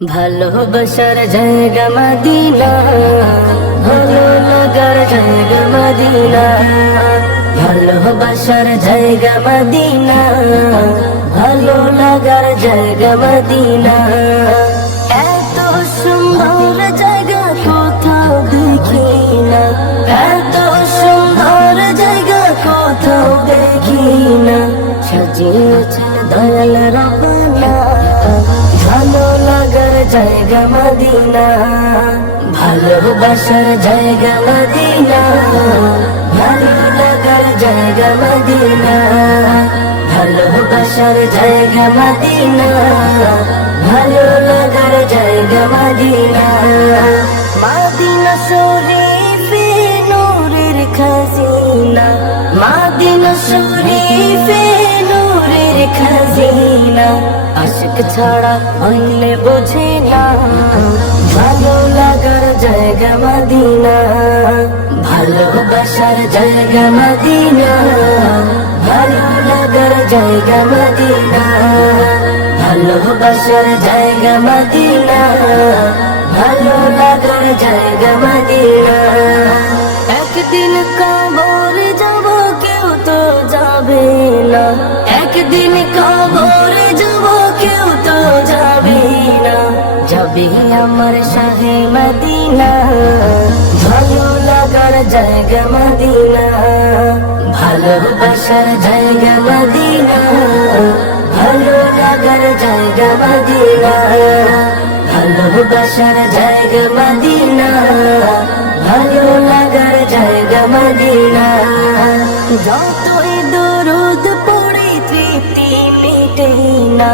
ভালোবাসার জায়গা মদিনা, ভালো লাগার জায়গা মদিনা ভালোবাসার জায়গা মদিনা, ভালো লাগার জায়গা মদিনা। এত সুন্দর জায়গা জায়গা মদিনা, ভালোবাসার জায়গা মদিনা ভালো লাগার জায়গা মদিনা, ভালোবাসার জায়গা মদিনা ভালো লাগার জায়গা মদিনা। মদিনা শরীফে নূরের খাজিনা, মদিনা শরীফে নূরের খাজিনা। ছাড়া অন্যে বোঝে না। ভালো লাগার জায়গা মদিনা। ভালোবাসার জায়গা মদিনা। ভালো লাগার জায়গা মদিনা। ভালোবাসার জায়গা মদিনা। ভালো লাগার জায়গা মদিনা। একদিন কবর যাব, কেউ তো যাবে না। একদিন কবর যাবে আমার শাহে মদিনা? ভালো লাগার জায়গা মদিনা। ভালোবাসার জায়গা মদিনা। ভালো লাগার জায়গা মদিনা। ভালোবাসার জায়গা মদিনা। ভালো লাগার জায়গা মদিনা। যতই দরদ পড়ে তৃপ্তি মেটে না,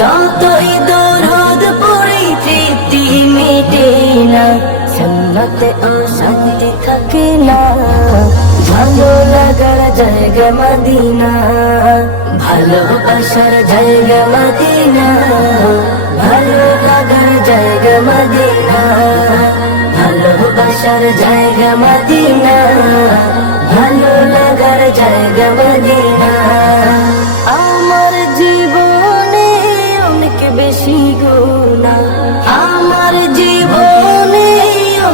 যতই দরদ না সন্ন্যতে অশান্তি থাকে না ভালো লাগার জায়গা মদিনা ভালোবাসার জায়গা মদিনা, ভালো লাগার জায়গা মদিনা ভালোবাসার জায়গা মদিনা, ভালো লাগার জায়গা মদিনা।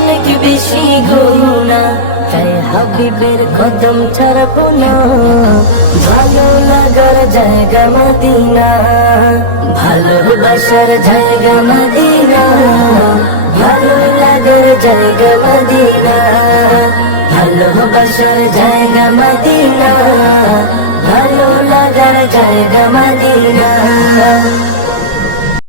অনেক বেশি গুণা তাই হাবিবের কদম ছাড়বো না। ভালো লাগার জায়গা মদিনা। ভালোবাসার জায়গা মদিনা। ভালো লাগার জায়গা মদিনা। ভালোবাসার জায়গা মদিনা। ভালো লাগার জায়গা মদিনা।